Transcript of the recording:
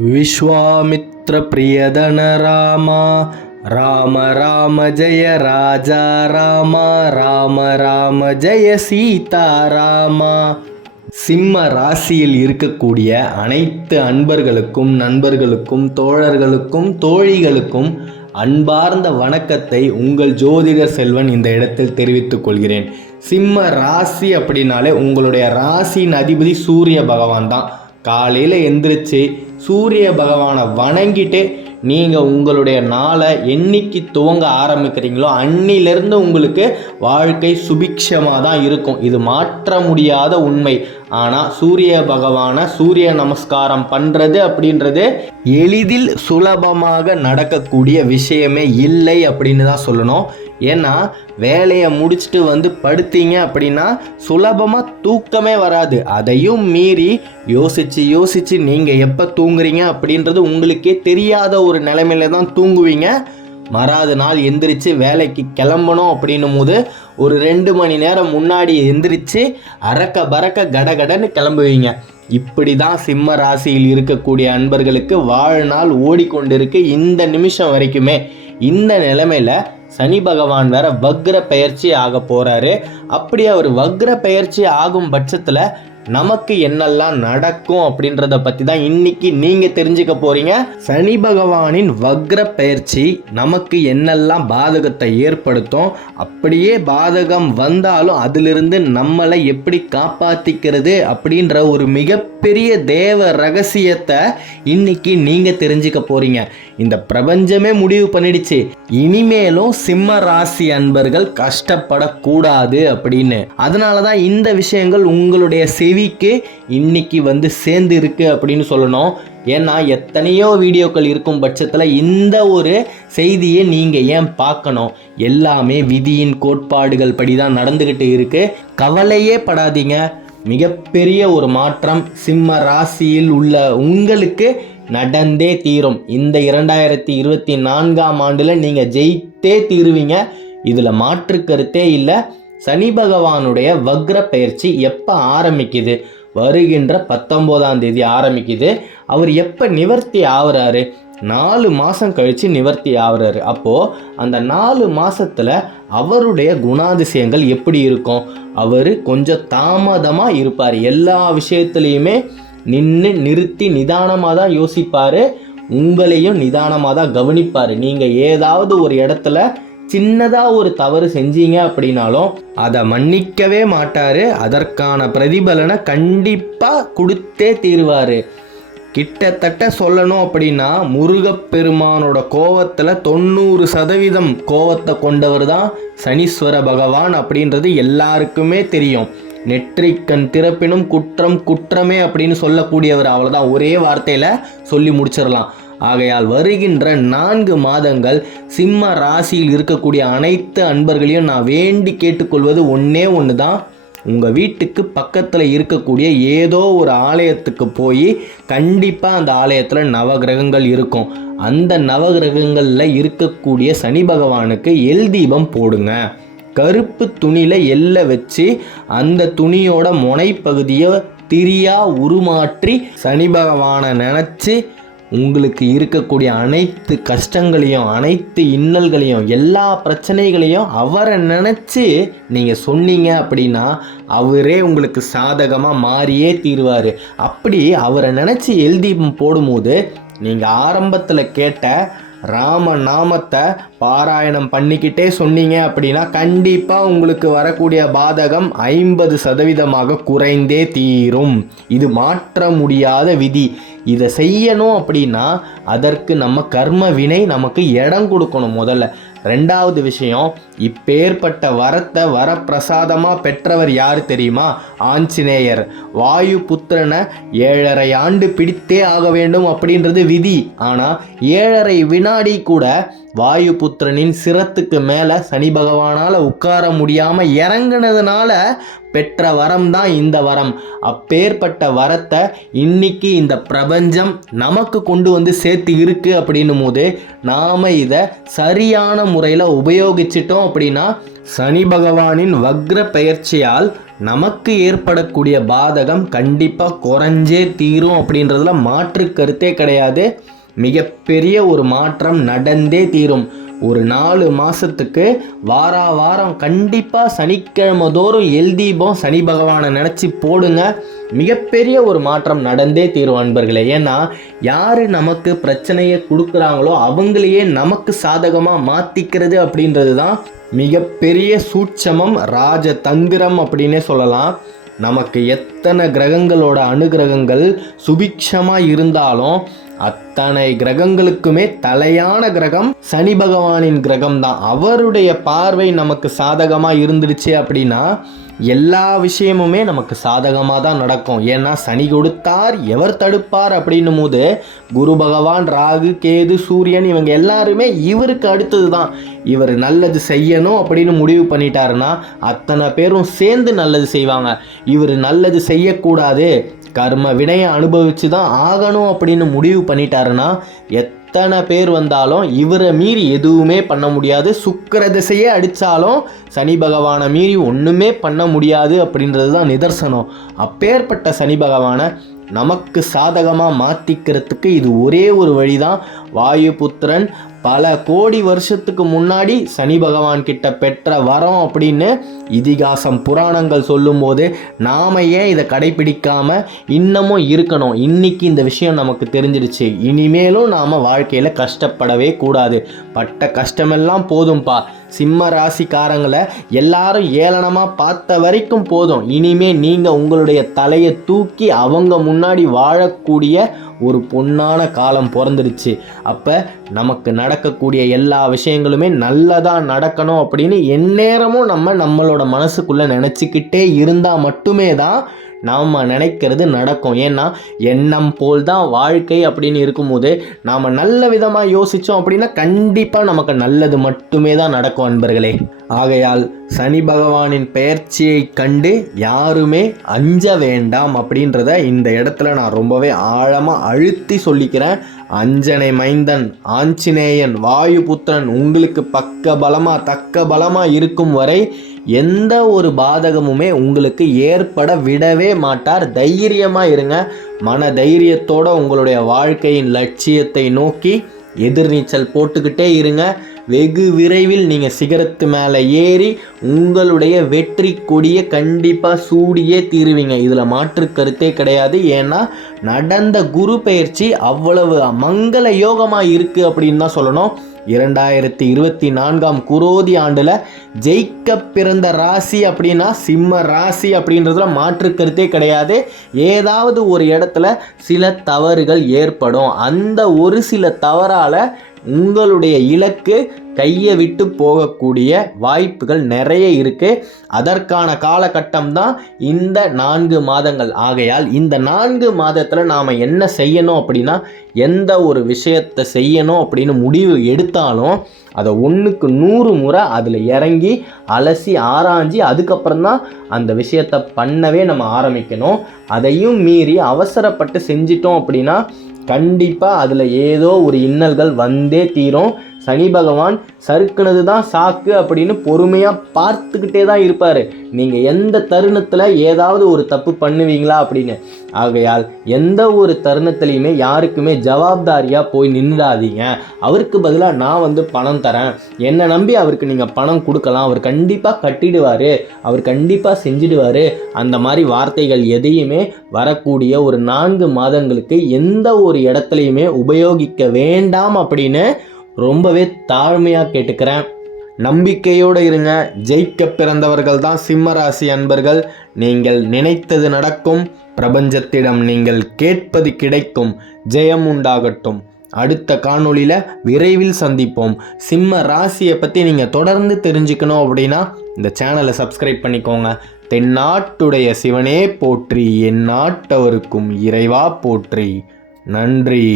विश्वामित्र प्रियदन रामा राम राम जय राजा रामा राम राम जय சீதா ராமா. சிம்ம ராசியில் இருக்கக்கூடிய அனைத்து அன்பர்களுக்கும் நண்பர்களுக்கும் தோழர்களுக்கும் தோழிகளுக்கும் அன்பார்ந்த வணக்கத்தை உங்கள் ஜோதிடர் செல்வன் இந்த இடத்தில் தெரிவித்துக் கொள்கிறேன். சிம்ம ராசி அப்படின்னாலே உங்களுடைய ராசியின் அதிபதி சூரிய பகவான் தான். காலையில் எந்திரிச்சு சூரிய பகவானை வணங்கிட்டு நீங்கள் உங்களுடைய நாளை என்னைக்கு துவங்க ஆரம்பிக்கிறீங்களோ அன்னிலிருந்து உங்களுக்கு வாழ்க்கை சுபிக்ஷமாக தான் இருக்கும். இது மாற்ற முடியாத உண்மை. ஆனால் சூரிய பகவானை சூரிய நமஸ்காரம் பண்ணுறது அப்படின்றது எளிதில் சுலபமாக நடக்கக்கூடிய விஷயமே இல்லை அப்படின்னு தான் சொல்லணும். ஏன்னா வேலையை முடிச்சுட்டு வந்து படுத்தீங்க அப்படின்னா சுலபமாக தூக்கமே வராது. அதையும் மீறி யோசித்து நீங்கள் எப்போ தூங்குறீங்க அப்படின்றது உங்களுக்கே தெரியாத ஒரு நிலைமையில தான் தூங்குவீங்க. மறாத நாள் எந்திரிச்சு வேலைக்கு கிளம்பணும் அப்படின்னும் போது ஒரு 2 மணி நேரம் முன்னாடி எந்திரிச்சு அரக்க பறக்க கடகடன்னு கிளம்புவீங்க. இப்படி தான் சிம்ம ராசியில் இருக்கக்கூடிய அன்பர்களுக்கு வாழ்நாள் ஓடிக்கொண்டிருக்கு இந்த நிமிஷம் வரைக்குமே. இந்த நிலைமையில் சனி பகவான் வேற வக்ர பெயர்ச்சி ஆக போறாரு. அப்படி அவர் வக்ர பெயர்ச்சி ஆகும் பட்சத்தில் நமக்கு என்னெல்லாம் நடக்கும் அப்படின்றத பற்றி தான் இன்னைக்கு நீங்கள் தெரிஞ்சுக்க போறீங்க. சனி பகவானின் வக்ர பெயர்ச்சி நமக்கு என்னெல்லாம் பாதகத்தை ஏற்படுத்தும், அப்படியே பாதகம் வந்தாலும் அதிலிருந்து நம்மளை எப்படி காப்பாற்றிக்கிறது அப்படின்ற ஒரு மிகப்பெரிய தேவ ரகசியத்தை இன்னைக்கு நீங்கள் தெரிஞ்சுக்க போறீங்க. இந்த பிரபஞ்சமே முடிவு பண்ணிடுச்சு, இனிமேலும் சிம்ம ராசி அன்பர்கள் கஷ்டப்படக்கூடாது அப்படின்னு. அதனால தான் இந்த விஷயங்கள் உங்களுடைய செவிக்கு இன்னைக்கு வந்து சேர்ந்து இருக்கு அப்படின்னு சொல்லணும். ஏன்னா எத்தனையோ வீடியோக்கள் இருக்கும் பட்சத்தில் இந்த ஒரு செய்தியை நீங்கள் ஏன் பார்க்கணும்? எல்லாமே விதியின் கோட்பாடுகள் படி தான் நடந்துக்கிட்டு இருக்கு. கவலையே படாதீங்க. மிகப்பெரிய ஒரு மாற்றம் சிம்ம ராசியில் உள்ள உங்களுக்கு நடந்தே தீரும். இந்த 2024ஆம் ஆண்டில் நீங்கள் ஜெயித்தே தீருவீங்க. இதில் மாற்று கருத்தே இல்லை. சனி பகவானுடைய வக்ர பயிற்சி எப்போ ஆரம்பிக்குது? வருகின்ற 19ஆம் தேதி ஆரம்பிக்குது. அவர் எப்போ நிவர்த்தி ஆகுறாரு? 4 மாதம் கழித்து நிவர்த்தி ஆகுறாரு. அப்போது அந்த 4 மாதத்தில் அவருடைய குணாதிசயங்கள் எப்படி இருக்கும்? அவர் கொஞ்சம் தாமதமாக இருப்பார். எல்லா விஷயத்துலேயுமே நிறுத்தி நிதானமாக தான் யோசிப்பார். உங்களையும் நிதானமாக தான் கவனிப்பார். நீங்கள் ஏதாவது ஒரு இடத்துல சின்னதாக ஒரு தவறு செஞ்சீங்க அப்படின்னாலும் அதை மன்னிக்கவே மாட்டார். அதற்கான பிரதிபலனை கண்டிப்பாக கொடுத்தே தீருவார். கிட்டத்தட்ட சொல்லணும் அப்படின்னா முருகப்பெருமானோட கோவத்தில் 90% கோவத்தை கொண்டவர் தான் சனீஸ்வர பகவான் அப்படின்றது எல்லாருக்குமே தெரியும். நெற்றிக்கண் திறப்பினும் குற்றம் குற்றமே அப்படின்னு சொல்லக்கூடியவர். அவ்வளோதான், ஒரே வார்த்தையில் சொல்லி முடிச்சிடலாம். ஆகையால் வருகின்ற 4 மாதங்கள் சிம்ம ராசியில் இருக்கக்கூடிய அனைத்து அன்பர்களையும் நான் வேண்டி கேட்டுக்கொள்வது ஒன்றே ஒன்று தான். உங்கள் வீட்டுக்கு பக்கத்தில் இருக்கக்கூடிய ஏதோ ஒரு ஆலயத்துக்கு போய் கண்டிப்பாக அந்த ஆலயத்தில் நவகிரகங்கள் இருக்கும். அந்த நவகிரகங்களில் இருக்கக்கூடிய சனி பகவானுக்கு எல் தீபம் போடுங்க. கருப்பு துணியில் எல்லை வச்சு அந்த துணியோட முனைப்பகுதியை திரியாக உருமாற்றி சனி பகவானை நினச்சி உங்களுக்கு இருக்கக்கூடிய அனைத்து கஷ்டங்களையும் அனைத்து இன்னல்களையும் எல்லா பிரச்சனைகளையும் அவரை நினச்சி நீங்கள் சொன்னீங்க அப்படின்னா அவரே உங்களுக்கு சாதகமாக மாறியே தீருவார். அப்படி அவரை நினச்சி எல் தீபம் போடும்போது நீங்கள் ஆரம்பத்தில் கேட்ட ராம நாமத்தை பாராயணம் பண்ணிக்கிட்டே சொன்னீங்க அப்படின்னா கண்டிப்பாக உங்களுக்கு வரக்கூடிய பாதகம் 50% குறைந்தே தீரும். இது மாற்ற முடியாத விதி. இதை செய்யணும் அப்படின்னா அதற்கு நம்ம கர்ம வினை நமக்கு இடம் கொடுக்கணும் முதல்ல. 2வது விஷயம், இப்பேற்பட்ட வரத்தை வரப்பிரசாதமாக பெற்றவர் யார் தெரியுமா? ஆஞ்சநேயர். வாயு புத்திரனை 7.5 ஆண்டு பிடித்தே ஆக வேண்டும் அப்படின்றது விதி. ஆனால் 7.5 வினாடி கூட வாயுபுத்திரனின் சிரத்துக்கு மேலே சனி பகவானால் உட்கார முடியாமல் இறங்குனதுனால பெற்ற வரம் தான் இந்த வரம். அப்பேற்பட்ட வரத்தை இன்னைக்கு இந்த பிரபஞ்சம் நமக்கு கொண்டு வந்து சேர்த்து இருக்கு அப்படின்னும் போது நாம் இதை சரியான முறையில் உபயோகிச்சிட்டோம் அப்படின்னா சனி பகவானின் வக்ர பெயர்ச்சியால் நமக்கு ஏற்படக்கூடிய பாதகம் கண்டிப்பாக குறைஞ்சே தீரும் அப்படின்றதுல மாற்று கருத்தே கிடையாது. மிகப்பெரிய ஒரு மாற்றம் நடந்தே தீரும். ஒரு 4 மாதத்துக்கு வாரம் கண்டிப்பாக சனிக்கிழமை தோறும் எல்தீபம் சனி பகவானை நினச்சி போடுங்க. மிகப்பெரிய ஒரு மாற்றம் நடந்தே தீரும் அன்பர்களே. ஏன்னா யார் நமக்கு பிரச்சனையை கொடுக்குறாங்களோ அவங்களையே நமக்கு சாதகமாக மாற்றிக்கிறது அப்படின்றது தான் மிகப்பெரிய சூட்சமம், ராஜதந்திரம் அப்படின்னே சொல்லலாம். நமக்கு எத்தனை கிரகங்களோட அனுகிரகங்கள் சுபிக்ஷமாக இருந்தாலும் அத்தனை கிரகங்களுக்குமே தலையான கிரகம் சனி பகவானின் கிரகம் தான். அவருடைய பார்வை நமக்கு சாதகமாக இருந்துடுச்சு அப்படின்னா எல்லா விஷயமுமே நமக்கு சாதகமாக தான் நடக்கும். ஏன்னா சனி கொடுத்தார் எவர் தடுப்பார் அப்படின்னும் போது குரு பகவான், ராகு, கேது, சூரியன் இவங்க எல்லாருமே இவருக்கு அடுத்தது தான். இவர் நல்லது செய்யணும் அப்படின்னு முடிவு பண்ணிட்டாருன்னா அத்தனை பேரும் சேர்ந்து நல்லது செய்வாங்க. இவர் நல்லது செய்யக்கூடாது, கர்ம வினையை அனுபவித்து தான் ஆகணும் அப்படின்னு முடிவு பண்ணிட்டாருன்னா எத்தனை பேர் வந்தாலும் இவரை மீறி எதுவுமே பண்ண முடியாது. சுக்கிர திசையே அடித்தாலும் சனி பகவானை மீறி ஒன்றுமே பண்ண முடியாது அப்படின்றது தான் நிதர்சனம். அப்பேற்பட்ட சனி பகவானை நமக்கு சாதகமாக மாற்றிக்கிறதுக்கு இது ஒரே ஒரு வழி தான். வாயுபுத்திரன் பல கோடி வருஷத்துக்கு முன்னாடி சனி பகவான் கிட்ட பெற்ற வரம் அப்படின்னு இதிகாசம் புராணங்கள் சொல்லும்போது நாம் ஏன் இதை கடைபிடிக்காமல் இன்னமும் இருக்கணும்? இன்னைக்கு இந்த விஷயம் நமக்கு தெரிஞ்சிடுச்சு. இனிமேலும் நாம் வாழ்க்கையில் கஷ்டப்படவே கூடாது. பட்ட கஷ்டமெல்லாம் போதும்பா. சிம்ம ராசிக்காரங்களை எல்லாரும் ஏளனமாக பார்த்த வரைக்கும் போதும். இனிமே நீங்கள் உங்களுடைய தலையை தூக்கி அவங்க முன்னாடி வாழக்கூடிய ஒரு பொன்னான காலம் பிறந்துடுச்சு. அப்போ நமக்கு நடக்கக்கூடிய எல்லா விஷயங்களுமே நல்லதாக நடக்கணும் அப்படின்னு எந்நேரமும் நம்மளோட மனசுக்குள்ளே நினச்சிக்கிட்டே இருந்தால் மட்டுமே தான் நாம் நினைக்கிறது நடக்கும். ஏன்னா எண்ணம் போல் தான் வாழ்க்கை அப்படின்னு இருக்கும்போது நாம் நல்ல விதமாக யோசித்தோம் அப்படின்னா கண்டிப்பாக நமக்கு நல்லது மட்டுமே தான் நடக்கும் அன்பர்களே. ஆகையால் சனி பகவானின் பெயர்ச்சியை கண்டு யாருமே அஞ்ச வேண்டாம் அப்படின்றத இந்த இடத்துல நான் ரொம்பவே ஆழமாக அழுத்தி சொல்லிக்கிறேன். அஞ்சனை மைந்தன் ஆஞ்சநேயன் வாயுபுத்திரன் உங்களுக்கு பக்க பலமாக தக்க பலமாக இருக்கும் வரை எந்த ஒரு பாதகமுமே உங்களுக்கு ஏற்பட விடவே மாட்டார். தைரியமாக இருங்க. மன தைரியத்தோடு உங்களுடைய வாழ்க்கையின் லட்சியத்தை நோக்கி எதிர்நீச்சல் போட்டுக்கிட்டே இருங்க. வெகு விரைவில் நீங்கள் சிகரத்து மேலே ஏறி உங்களுடைய வெற்றி கொடியை கண்டிப்பாக சூடியே தீருவீங்க. இதில் மாற்று கருத்தே கிடையாது. ஏன்னா நடந்த குரு பெயர்ச்சி அவ்வளவு மங்கள யோகமாக இருக்குது அப்படின்னு தான் சொல்லணும். 2024 குரோதி ஆண்டில் ஜெயிக்க பிறந்த ராசி அப்படின்னா சிம்ம ராசி அப்படின்றதுல மாற்று கருத்தே கிடையாது. ஏதாவது ஒரு இடத்துல சில தவறுகள் ஏற்படும். அந்த ஒரு சில தவறால் உங்களுடைய இலக்கு கையை விட்டு போகக்கூடிய வாய்ப்புகள் நிறைய இருக்குது. அதற்கான காலகட்டம் தான் இந்த 4 மாதங்கள். ஆகையால் இந்த 4 மாதத்தில் நாம் என்ன செய்யணும் அப்படின்னா எந்த ஒரு விஷயத்தை செய்யணும் அப்படின்னு முடிவு எடுத்தாலும் அதை 1க்கு 100 முறை அதில் இறங்கி அலசி ஆராய்ஞ்சி அதுக்கப்புறம் தான் அந்த விஷயத்தை பண்ணவே நம்ம ஆரம்பிக்கணும். அதையும் மீறி அவசரப்பட்டு செஞ்சிட்டோம் அப்படின்னா கண்டிப்பாக அதில் ஏதோ ஒரு இன்னல்கள் வந்தே தீரும். சனி பகவான் சறுக்குனது தான் சாக்கு அப்படின்னு பொறுமையாக பார்த்துக்கிட்டே தான் இருப்பார். நீங்கள் எந்த தருணத்தில் ஏதாவது ஒரு தப்பு பண்ணுவீங்களா அப்படின்னு. ஆகையால் எந்த ஒரு தருணத்துலையுமே யாருக்குமே ஜவாப்தாரியாக போய் நின்றுடாதீங்க. அவருக்கு பதிலாக நான் பணம் தரேன், என்னை நம்பி அவருக்கு நீங்கள் பணம் கொடுக்கலாம், அவர் கண்டிப்பாக கட்டிடுவார், அவர் கண்டிப்பாக செஞ்சிடுவார். அந்த மாதிரி வார்த்தைகள் எதையுமே வரக்கூடிய ஒரு 4 மாதங்களுக்கு எந்த ஒரு இடத்துலையுமே உபயோகிக்க வேண்டாம் அப்படின்னு ரொம்பவே தாழ்மையாக கேட்டுக்கிறேன். நம்பிக்கையோடு இருங்க. ஜெயிக்க பிறந்தவர்கள் தான் சிம்மராசி அன்பர்கள். நீங்கள் நினைத்தது நடக்கும். பிரபஞ்சத்திடம் நீங்கள் கேட்பது கிடைக்கும். ஜெயம் உண்டாகட்டும். அடுத்த காணொளியில் விரைவில் சந்திப்போம். சிம்ம ராசியை பற்றி நீங்கள் தொடர்ந்து தெரிஞ்சுக்கணும் அப்படின்னா இந்த சேனலை சப்ஸ்கிரைப் பண்ணிக்கோங்க. தென்னாட்டுடைய சிவனே போற்றி, என் நாட்டவருக்கும் இறைவா போற்றி. நன்றி.